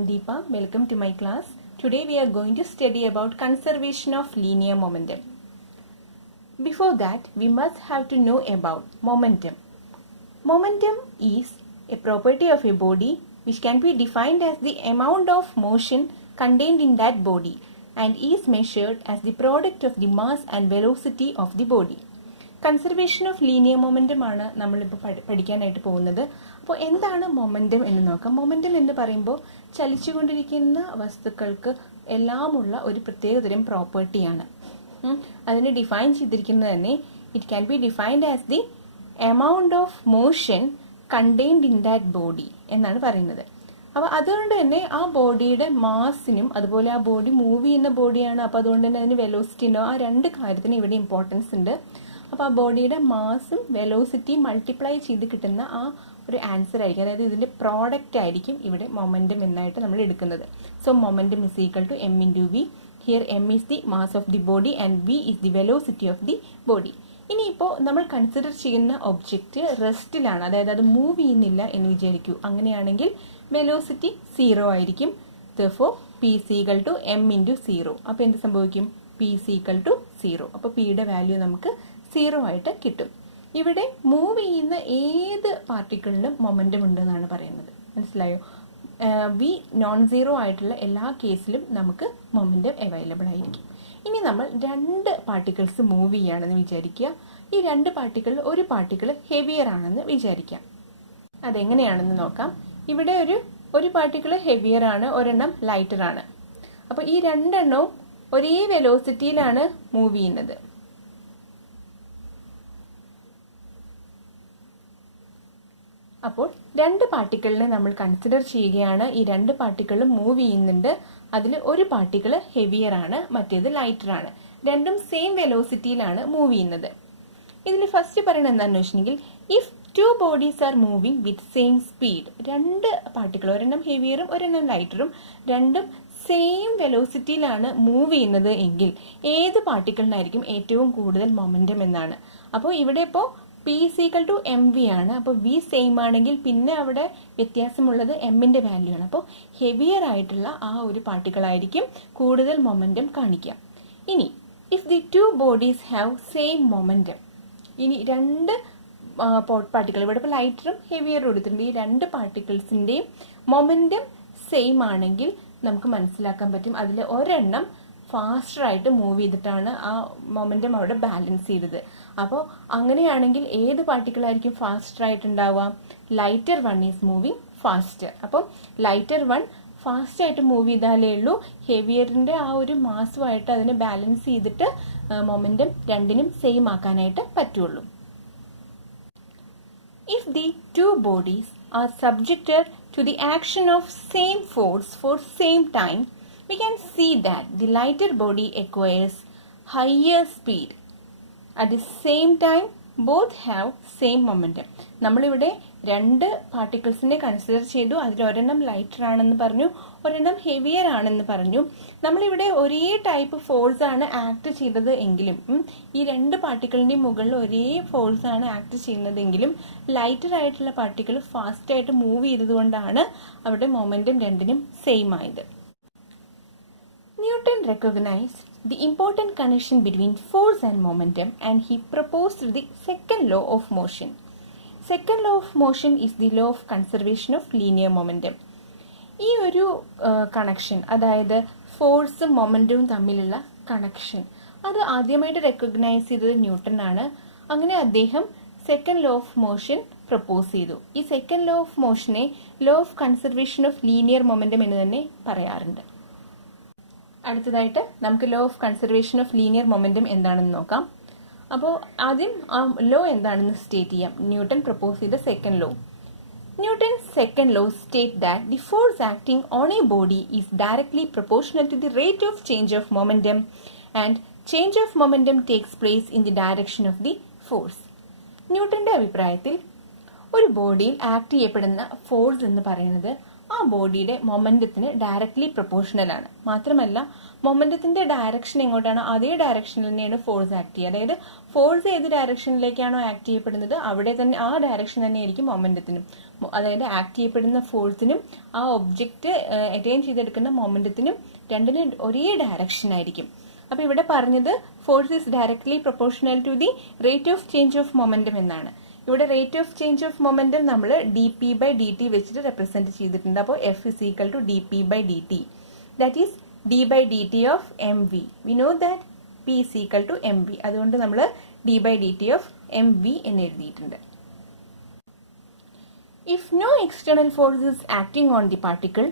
I'm Deepa. Welcome to my class. Today we are going to study about conservation of linear momentum. Before that, we must have to know about momentum. Momentum is a property of a body which can be defined as the amount of motion contained in that body and is measured as the product of the mass and velocity of the body. Conservation of linear momentum ആണ് നമ്മളിപ്പോൾ പഠിക്കാനായിട്ട് പോകുന്നത്. അപ്പോൾ എന്താണ് momentum എന്ന് നോക്കാം. Momentum എന്ന് പറയുമ്പോൾ ചലിച്ചുകൊണ്ടിരിക്കുന്ന വസ്തുക്കൾക്ക് എല്ലാമുള്ള ഒരു പ്രത്യേകതരം പ്രോപ്പർട്ടിയാണ്. അതിനെ ഡിഫൈൻ ചെയ്തിരിക്കുന്നത് തന്നെ it can be defined as the amount of motion contained in that body എന്നാണ് പറയുന്നത്. അപ്പോൾ അതുകൊണ്ട് തന്നെ ആ ബോഡിയുടെ മാസിനും അതുപോലെ ആ ബോഡി മൂവ് ചെയ്യുന്ന ബോഡിയാണ്, അപ്പോൾ അതുകൊണ്ട് തന്നെ അതിന് വെലോസിറ്റി ഉണ്ടോ, ആ രണ്ട് കാര്യത്തിന് ഇവിടെ ഇമ്പോർട്ടൻസ് ഉണ്ട്. അപ്പോൾ ആ ബോഡിയുടെ മാസും വെലോസിറ്റിയും മൾട്ടിപ്ലൈ ചെയ്ത് കിട്ടുന്ന ആ ഒരു ആൻസർ ആയിരിക്കും, അതായത് ഇതിൻ്റെ പ്രോഡക്റ്റ് ആയിരിക്കും ഇവിടെ മൊമെൻറ്റം എന്നായിട്ട് നമ്മൾ എടുക്കുന്നത്. So momentum is equal to m into v. Here m is the mass of the body and v is the velocity of the body. ഇനിയിപ്പോൾ നമ്മൾ കൺസിഡർ ചെയ്യുന്ന ഒബ്ജക്റ്റ് റെസ്റ്റിലാണ്, അതായത് അത് മൂവ് ചെയ്യുന്നില്ല എന്ന് വിചാരിക്കൂ. അങ്ങനെയാണെങ്കിൽ വെലോസിറ്റി 0 ആയിരിക്കും. therefore p is equal to m into 0. അപ്പോൾ എന്ത് സംഭവിക്കും? p is equal to 0. അപ്പോൾ പിയുടെ വാല്യൂ നമുക്ക് 0 ആയിട്ട് കിട്ടും. ഇവിടെ മൂവ് ചെയ്യുന്ന ഏത് പാർട്ടിക്കിളിലും മൊമെൻറ്റം ഉണ്ടെന്നാണ് പറയുന്നത്. മനസ്സിലായോ? വി നോൺ സീറോ ആയിട്ടുള്ള എല്ലാ കേസിലും നമുക്ക് മൊമെൻറ്റം അവൈലബിൾ ആയിരിക്കും. ഇനി നമ്മൾ രണ്ട് പാർട്ടിക്കിൾസ് മൂവ് ചെയ്യുകയാണെന്ന് വിചാരിക്കുക. ഈ രണ്ട് പാർട്ടിക്കിളിൽ ഒരു പാർട്ടിക്കിൾ ഹെവിയർ ആണെന്ന് വിചാരിക്കാം. അതെങ്ങനെയാണെന്ന് നോക്കാം. ഇവിടെ ഒരു പാർട്ടിക്കിൾ ഹെവിയർ ആണ്, ഒരെണ്ണം ലൈറ്റർ ആണ്. അപ്പോൾ ഈ രണ്ടെണ്ണവും ഒരേ വെലോസിറ്റിയിലാണ് മൂവ് ചെയ്യുന്നത്. അപ്പോൾ രണ്ട് പാർട്ടിക്കിളിനെ നമ്മൾ കൺസിഡർ ചെയ്യുകയാണ്. ഈ രണ്ട് പാർട്ടിക്കിളും മൂവ് ചെയ്യുന്നുണ്ട്. അതിൽ ഒരു പാർട്ടിക്കിൾ ഹെവിയർ ആണ്, മറ്റേത് ലൈറ്റർ ആണ്. രണ്ടും സെയിം വെലോസിറ്റിയിലാണ് മൂവ് ചെയ്യുന്നത്. ഇതിൽ ഫസ്റ്റ് പറയുന്നത് എന്താണെന്ന് വെച്ചിട്ടുണ്ടെങ്കിൽ, if to bodies are moving with same speed, രണ്ട് പാർട്ടിക്കിൾ, ഒരെണ്ണം ഹെവിയറും ഒരെണ്ണം ലൈറ്ററും രണ്ടും സെയിം വെലോസിറ്റിയിലാണ് മൂവ് ചെയ്യുന്നത് എങ്കിൽ ഏത് പാർട്ടിക്കിളിനായിരിക്കും ഏറ്റവും കൂടുതൽ മൊമെൻറ്റം എന്നാണ്. അപ്പോൾ ഇവിടെ ഇപ്പോൾ p is equal to m v ആണ്. അപ്പോൾ വി സെയിം ആണെങ്കിൽ പിന്നെ അവിടെ വ്യത്യാസമുള്ളത് എമ്മിന്റെ വാല്യൂ ആണ്. അപ്പോൾ ഹെവിയർ ആയിട്ടുള്ള ആ ഒരു പാർട്ടിക്കിളായിരിക്കും കൂടുതൽ മൊമെൻറ്റം കാണിക്കുക. ഇനി if the two bodies have same momentum, ഇനി രണ്ട് പാർട്ടിക്കിൾ, ഇവിടെ ഇപ്പോൾ ലൈറ്ററും ഹെവിയറും എടുത്തിട്ടുണ്ട്, ഈ രണ്ട് പാർട്ടിക്കിൾസിൻ്റെയും മൊമെൻറ്റം സെയിം ആണെങ്കിൽ നമുക്ക് മനസ്സിലാക്കാൻ പറ്റും അതിൽ ഒരെണ്ണം ഫാസ്റ്റർ ആയിട്ട് മൂവ് ചെയ്തിട്ടാണ് ആ മൊമെൻറ്റം അവിടെ ബാലൻസ് ചെയ്തത്. അപ്പോൾ അങ്ങനെയാണെങ്കിൽ ഏത് പാർട്ടിക്കിളായിരിക്കും ഫാസ്റ്റർ ആയിട്ടുണ്ടാവുക? Lighter one is moving faster. അപ്പം ലൈറ്റർ വൺ ഫാസ്റ്റ് ആയിട്ട് മൂവ് ചെയ്താലേ ഉള്ളൂ ഹെവിയറിൻ്റെ ആ ഒരു മാസുമായിട്ട് അതിനെ ബാലൻസ് ചെയ്തിട്ട് മൊമെൻറ്റം രണ്ടിനും സെയിം ആക്കാനായിട്ട് പറ്റുള്ളൂ. If the two bodies are subjected to the action of same force for same time, we can see that the lighter body acquires higher speed. At the same time, both have same momentum. നമ്മളിവിടെ രണ്ട് പാർട്ടിക്കിൾസിനെ consider ചെയ്തു. അതിൽ ഒരെണ്ണം lighter ആണെന്ന് പറഞ്ഞു, ഒരെണ്ണം heavier ആണെന്ന് പറഞ്ഞു. നമ്മളിവിടെ ഒരേ ടൈപ്പ് ഫോഴ്സ് ആണ് ആക്ട് ചെയ്തത് എങ്കിലും, ഈ രണ്ട് പാർട്ടിക്കിളിൻ്റെയും മുകളിൽ ഒരേ ഫോഴ്സ് ആണ് ആക്ട് ചെയ്യുന്നതെങ്കിലും ലൈറ്റർ ആയിട്ടുള്ള പാർട്ടിക്കിൾ ഫാസ്റ്റ് ആയിട്ട് മൂവ് ചെയ്തതുകൊണ്ടാണ് അവിടെ മൊമെൻറ്റം രണ്ടിനും സെയിം ആയത്. Newton recognized the important connection between force and momentum and he proposed the second law of motion. Second law of motion is the law of conservation of linear momentum. ഈ ഒരു connection, അതായത് ഫോഴ്സും മൊമെൻറ്റവും തമ്മിലുള്ള connection, അത് ആദ്യമായിട്ട് recognise ചെയ്തത് newton ആണ്. അങ്ങനെ അദ്ദേഹം second law of motion propose ചെയ്തു. ഈ സെക്കൻഡ് ലോ ഓഫ് മോഷനെ law of conservation of linear momentum എന്ന് തന്നെ പറയാറുണ്ട്. അടുത്തതായിട്ട് നമുക്ക് law of conservation of linear momentum എന്താണെന്ന് നോക്കാം. അപ്പോൾ ആദ്യം ആ ലോ എന്താണെന്ന് സ്റ്റേറ്റ് ചെയ്യാം. ന്യൂട്ടൺ പ്രപ്പോസ് ചെയ്ത second law. Newton's second law states that the force acting on a body is directly proportional to the rate of change of momentum and change of momentum takes place in the direction of the force. ന്യൂട്ടന്റെ അഭിപ്രായത്തിൽ ഒരു ബോഡിയിൽ act ചെയ്യപ്പെടുന്ന force എന്ന് പറയുന്നത് ആ ബോഡിയുടെ മൊമെന്റത്തിന് directly proportional ആണ്. മാത്രമല്ല മൊമെന്റത്തിന്റെ ഡയറക്ഷൻ എങ്ങോട്ടാണോ അതേ ഡയറക്ഷനിൽ തന്നെയാണ് ഫോഴ്സ് ആക്ട് ചെയ്യുക. അതായത് ഫോഴ്സ് ഏത് ഡയറക്ഷനിലേക്കാണോ ആക്ട് ചെയ്യപ്പെടുന്നത് അവിടെ തന്നെ ആ ഡയറക്ഷൻ തന്നെയായിരിക്കും മൊമെന്റത്തിനും. അതായത് ആക്ട് ചെയ്യപ്പെടുന്ന ഫോഴ്സിനും ആ ഒബ്ജക്റ്റ് അറ്റൈൻ ചെയ്തെടുക്കുന്ന മൊമെന്റത്തിനും രണ്ടിനും ഒരേ ഡയറക്ഷൻ ആയിരിക്കും. അപ്പൊ ഇവിടെ പറഞ്ഞത് force is directly proportional to the rate of change of momentum എന്നാണ്. ഇവിടെ rate of change of momentum നമ്മൾ dp/dt വെച്ചിട്ട് റെപ്രസെന്റ് ചെയ്തിട്ടുണ്ട്. അപ്പോൾ F is equal to dp/dt. That is d/dt of mv. We know that p is equal to mv. അതുകൊണ്ട് നമ്മൾ d/dt of mv എന്ന് എഴുതിയിട്ടുണ്ട്. If no external force is acting on the particle,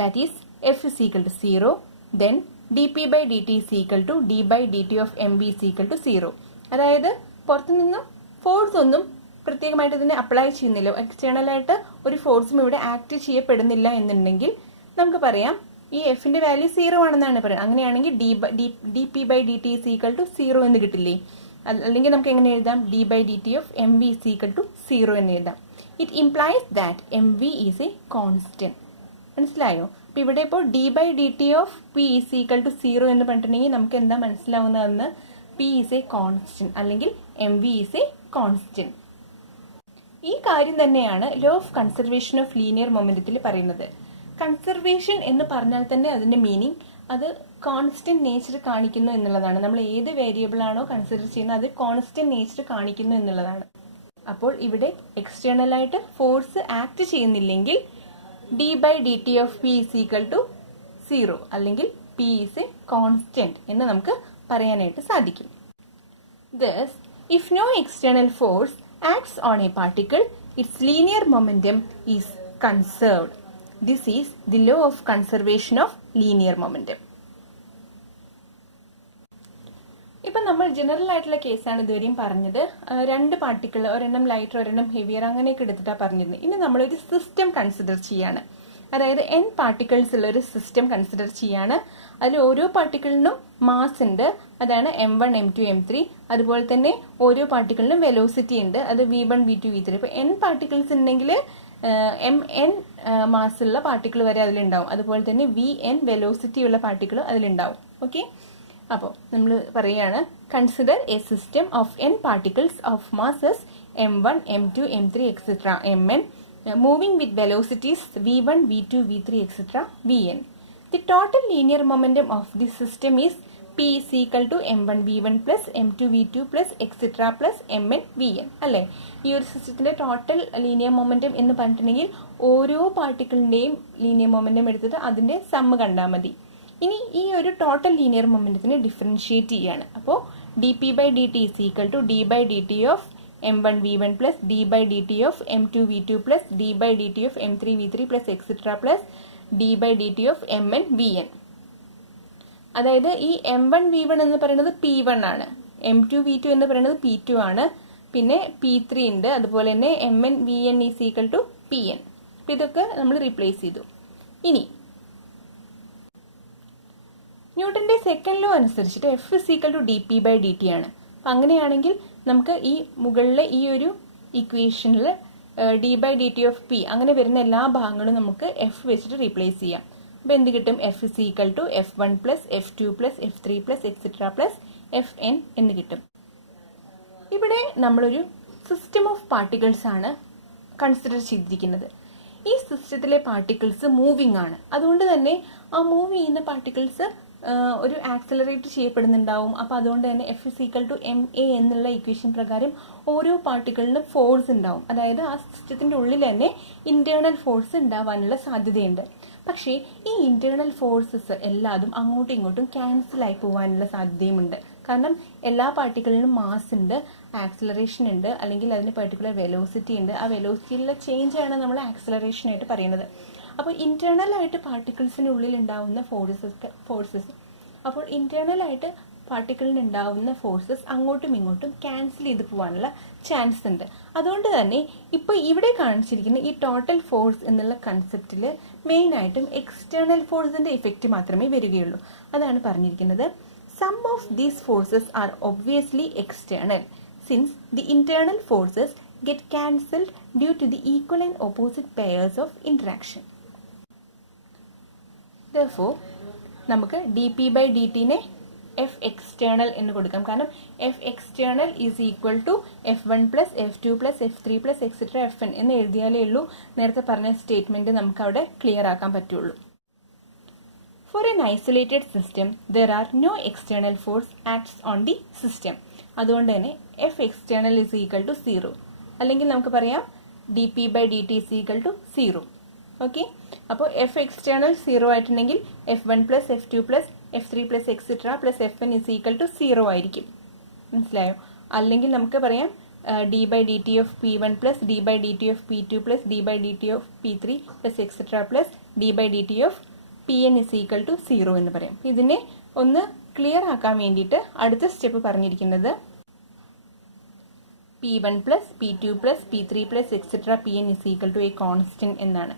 that is F is equal to 0, then dp/dt is equal to d/dt of mv is equal to 0. അതായത് പുറത്തുനിന്നും force ഒന്നും പ്രത്യേകമായിട്ട് ഇതിനെ apply ചെയ്യുന്നില്ല, external ആയിട്ട് ഒരു ഫോഴ്സും ഇവിടെ ആക്ട് ചെയ്യപ്പെടുന്നില്ല എന്നുണ്ടെങ്കിൽ നമുക്ക് പറയാം ഈ എഫിന്റെ വാല്യൂ 0 ആണെന്നാണ് പറയുന്നത്. അങ്ങനെയാണെങ്കിൽ dp/dt is equal to 0 എന്ന് കിട്ടില്ലേ? അല്ലെങ്കിൽ നമുക്ക് എങ്ങനെ എഴുതാം? d/dt of mv is equal to 0 എന്ന് എഴുതാം. It implies that mv is A constant. മനസ്സിലായോ? അപ്പൊ ഇവിടെ ഇപ്പോൾ d/dt of p is equal to 0 എന്ന് പറഞ്ഞിട്ടുണ്ടെങ്കിൽ നമുക്ക് എന്താ മനസ്സിലാവുന്നതെന്ന്? p is a constant അല്ലെങ്കിൽ mv is a constant. ഈ കാര്യം തന്നെയാണ് law of conservation of linear മൊമെന്റത്തിൽ പറയുന്നത്. കൺസർവേഷൻ എന്ന് പറഞ്ഞാൽ തന്നെ അതിന്റെ മീനിങ് അത് കോൺസ്റ്റന്റ് നേച്ചർ കാണിക്കുന്നു എന്നുള്ളതാണ്. നമ്മൾ ഏത് വേരിയബിൾ ആണോ കൺസിഡർ ചെയ്യുന്നത് അത് കോൺസ്റ്റന്റ് നേച്ചർ കാണിക്കുന്നു എന്നുള്ളതാണ്. അപ്പോൾ ഇവിടെ എക്സ്റ്റേണൽ ആയിട്ട് ഫോഴ്സ് ആക്ട് ചെയ്യുന്നില്ലെങ്കിൽ d/dt of p is equal to 0 അല്ലെങ്കിൽ p is a constant എന്ന് നമുക്ക് പറയാനായിട്ട് സാധിക്കും. Thus, if no external force acts on a particle, its linear momentum is conserved. This is the law of conservation of linear momentum. ഇപ്പം നമ്മൾ general ആയിട്ടുള്ള കേസാണ് ഇതുവരെയും പറഞ്ഞത്. രണ്ട് പാർട്ടിക്കിൾ, ഒരെണ്ണം ലൈറ്റർ ഒരെണ്ണം ഹെവിയർ അങ്ങനെയൊക്കെ എടുത്തിട്ടാണ് പറഞ്ഞിരുന്നത്. ഇനി നമ്മളൊരു സിസ്റ്റം കൺസിഡർ ചെയ്യാണ്. അതായത് n പാർട്ടിക്കിൾസ് ഉള്ള ഒരു സിസ്റ്റം കൺസിഡർ ചെയ്യാണ്. അതിൽ ഓരോ പാർട്ടിക്കിളിനും മാസ് ഉണ്ട്, അതാണ് m1 m2 m3. അതുപോലെ തന്നെ ഓരോ പാർട്ടിക്കിളിനും വെലോസിറ്റി ഉണ്ട്, അത് v1 v2 v3. ഇപ്പൊ n പാർട്ടിക്കിൾസ് ഉണ്ടെങ്കിൽ mn മാസുള്ള പാർട്ടിക്കിൾ വരെ അതിലുണ്ടാവും. അതുപോലെ തന്നെ vn വെലോസിറ്റി ഉള്ള പാർട്ടിക്കിൾ അതിലുണ്ടാവും. ഓക്കെ, അപ്പോൾ നമ്മൾ പറയുകയാണ് consider A system of n particles of masses m1 m2 m3 etcetera mn moving with velocities v1 v2 v3 etc vn. The total linear momentum of this system is p is equal to m1 v1 plus m2 v2 plus etc plus mn vn. അല്ലേ? ഈ ഒരു സിസ്റ്റത്തിന്റെ total linear momentum എന്ന് പറഞ്ഞിട്ടുണ്ടെങ്കിൽ ഓരോ പാർട്ടിക്കിളിന്റെയും linear momentum എടുത്തിട്ട് അതിന്റെ sum കണ്ടാൽ മതി. ഇനി ഈ ഒരു ടോട്ടൽ ലീനിയർ മൊമെന്റത്തിനെ ഡിഫറൻഷിയേറ്റ് ചെയ്യാണ്. അപ്പോൾ dp/dt is equal to d/dt of m1 v1 plus d/dt of m2 v2 plus d/dt of m3 v3 plus etc plus d/dt of mn vn. അതായത് ഈ m1 v1 എന്ന് പറയുന്നത് p1 ആണ്, m2 v2 എന്ന് പറയുന്നത് p2 ആണ്, പിന്നെ p3 ഉണ്ട്, അതുപോലെ തന്നെ mn vn is equal to pn. അപ്പോൾ ഇതൊക്കെ നമ്മൾ റീപ്ലേസ് ചെയ്തു. ഇനി ന്യൂട്ടന്റെ സെക്കൻഡ് ലോ അനുസരിച്ചിട്ട് F is equal to dp/dt ആണ്. അപ്പം അങ്ങനെയാണെങ്കിൽ നമുക്ക് ഈ മുകളിലെ ഈ ഒരു ഇക്വേഷനിൽ d/dt of p അങ്ങനെ വരുന്ന എല്ലാ ഭാഗങ്ങളും നമുക്ക് f വെച്ചിട്ട് റീപ്ലേസ് ചെയ്യാം. അപ്പോൾ എന്ത് കിട്ടും? F is equal to f1 plus f2 plus f3 plus etc plus fn എന്ന് കിട്ടും. ഇവിടെ നമ്മളൊരു സിസ്റ്റം ഓഫ് പാർട്ടിക്കിൾസ് ആണ് കൺസിഡർ ചെയ്തിരിക്കുന്നത്. ഈ സിസ്റ്റത്തിലെ പാർട്ടിക്കിൾസ് മൂവിങ് ആണ്. അതുകൊണ്ട് തന്നെ ആ മൂവ് ചെയ്യുന്ന പാർട്ടിക്കിൾസ് ഒരു ആക്സലറേറ്റ് ചെയ്യപ്പെടുന്നുണ്ടാവും. അപ്പോൾ അതുകൊണ്ട് തന്നെ F is equal to ma എന്നുള്ള ഇക്വേഷൻ പ്രകാരം ഓരോ പാർട്ടിക്കിളിനും ഫോഴ്സ് ഉണ്ടാവും. അതായത് ആ സിസ്റ്റത്തിന്റെ ഉള്ളിൽ തന്നെ ഇന്റേണൽ ഫോഴ്സ് ഉണ്ടാവാനുള്ള സാധ്യതയുണ്ട്. പക്ഷേ ഈ ഇന്റേണൽ ഫോഴ്സസ് എല്ലാതും അങ്ങോട്ടും ഇങ്ങോട്ടും ക്യാൻസൽ ആയി പോകാനുള്ള സാധ്യതയുമുണ്ട്. കാരണം എല്ലാ പാർട്ടിക്കിളിനും മാസ് ഉണ്ട്, ആക്സലറേഷൻ ഉണ്ട്, അല്ലെങ്കിൽ അതിന് പെർട്ടിക്കുലർ വെലോസിറ്റി ഉണ്ട്. ആ വെലോസിറ്റിയിലുള്ള ചേഞ്ച് ആണ് നമ്മൾ ആക്സലറേഷൻ ആയിട്ട് പറയുന്നത്. അപ്പോൾ ഇന്റേണൽ ആയിട്ട് പാർട്ടിക്കിൾസിന് ഉള്ളിൽ ഉണ്ടാവുന്ന ഫോഴ്സസ് അപ്പോൾ ഇന്റേണൽ ആയിട്ട് പാർട്ടിക്കിളിന് ഉണ്ടാവുന്ന ഫോഴ്സസ് അങ്ങോട്ടും ഇങ്ങോട്ടും ക്യാൻസൽ ചെയ്ത് പോകാനുള്ള ചാൻസ് ഉണ്ട്. അതുകൊണ്ട് തന്നെ ഇപ്പോൾ ഇവിടെ കാണിച്ചിരിക്കുന്ന ഈ ടോട്ടൽ ഫോഴ്സ് എന്നുള്ള കൺസെപ്റ്റിൽ മെയിനായിട്ടും എക്സ്റ്റേണൽ ഫോഴ്സിന്റെ ഇഫക്റ്റ് മാത്രമേ വരികയുള്ളൂ. അതാണ് പറഞ്ഞിരിക്കുന്നത്. Sum of these forces are obviously external since the internal forces get cancelled due to the equal and opposite pairs of interaction. Therefore, നമുക്ക് ഡി പി ബൈ ഡി ടിനെ F external എന്ന് കൊടുക്കാം. കാരണം F external is equal to F1 plus F2 plus F3 plus et cetera Fn എന്ന് എഴുതിയാലേ ഉള്ളൂ നേരത്തെ പറഞ്ഞ statement നമുക്ക് അവിടെ ക്ലിയർ ആക്കാൻ പറ്റുള്ളൂ. For an isolated system, there are no external force acts on the system. അതുകൊണ്ട് തന്നെ F external is equal to 0. അല്ലെങ്കിൽ നമുക്ക് പറയാം d p by d t is equal to 0. Okay, അപ്പോൾ എഫ് എക്സ്റ്റേണൽ 0 ആയിട്ടുണ്ടെങ്കിൽ F1 plus F2 plus F3 plus etcetera plus Fn is equal to 0 ആയിരിക്കും. മനസ്സിലായോ? അല്ലെങ്കിൽ നമുക്ക് പറയാം d by d t of P1 plus d by d t of P2 plus d by d t of P3 plus etcetera plus d by d t of Pn is equal to 0 എന്ന് പറയാം. ഇതിനെ ഒന്ന് clear ആക്കാൻ വേണ്ടിയിട്ട് അടുത്ത step പറഞ്ഞിരിക്കുന്നത് P1 plus P2 plus P3 plus etcetera Pn is equal to a constant എന്നാണ്.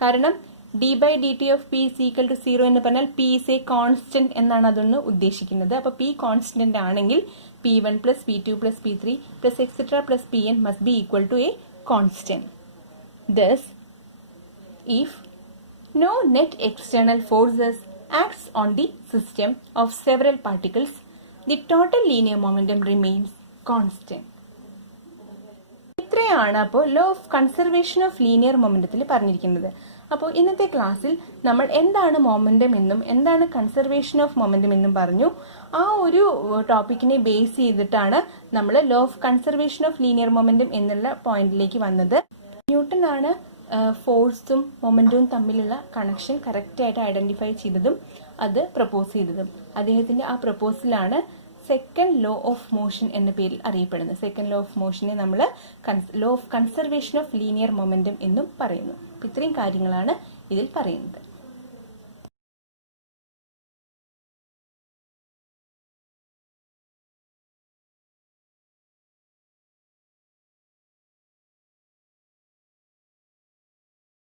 കാരണം d by d t of p is equal to 0 എന്ന് പറഞ്ഞാൽ പി ഇസ് എ കോൺസ്റ്റന്റ് എന്നാണ് അതൊന്ന് ഉദ്ദേശിക്കുന്നത്. അപ്പോൾ പി കോൺസ്റ്റന്റ് ആണെങ്കിൽ P1 plus P2 plus P3 plus etcetera plus Pn must be equal to a constant. Thus, if no net external forces acts on the system of several particles, the total linear momentum remains constant. ഇത്രയാണ് അപ്പോൾ law of conservation of linear മൊമെന്റത്തിൽ പറഞ്ഞിരിക്കുന്നത്. അപ്പോൾ ഇന്നത്തെ ക്ലാസ്സിൽ നമ്മൾ എന്താണ് momentum എന്നും എന്താണ് കൺസർവേഷൻ ഓഫ് മൊമെന്റം എന്നും പറഞ്ഞു. ആ ഒരു ടോപ്പിക്കിനെ ബേസ് ചെയ്തിട്ടാണ് നമ്മൾ law of conservation of linear momentum എന്നുള്ള പോയിന്റിലേക്ക് വന്നത്. ന്യൂട്ടൺ ആണ് ഫോഴ്സും മൊമെന്റവും തമ്മിലുള്ള കണക്ഷൻ കറക്റ്റായിട്ട് ഐഡന്റിഫൈ ചെയ്തതും അത് പ്രപ്പോസ് ചെയ്തതും. അദ്ദേഹത്തിന്റെ ആ പ്രപ്പോസലാണ് സെക്കൻഡ് ലോ ഓഫ് മോഷൻ എന്ന പേരിൽ അറിയപ്പെടുന്നത്. സെക്കൻഡ് ലോ ഓഫ് മോഷനെ നമ്മൾ law of conservation of linear momentum എന്നും പറയുന്നു. ഇത്രയും കാര്യങ്ങളാണ് ഇതിൽ പറയുന്നത്.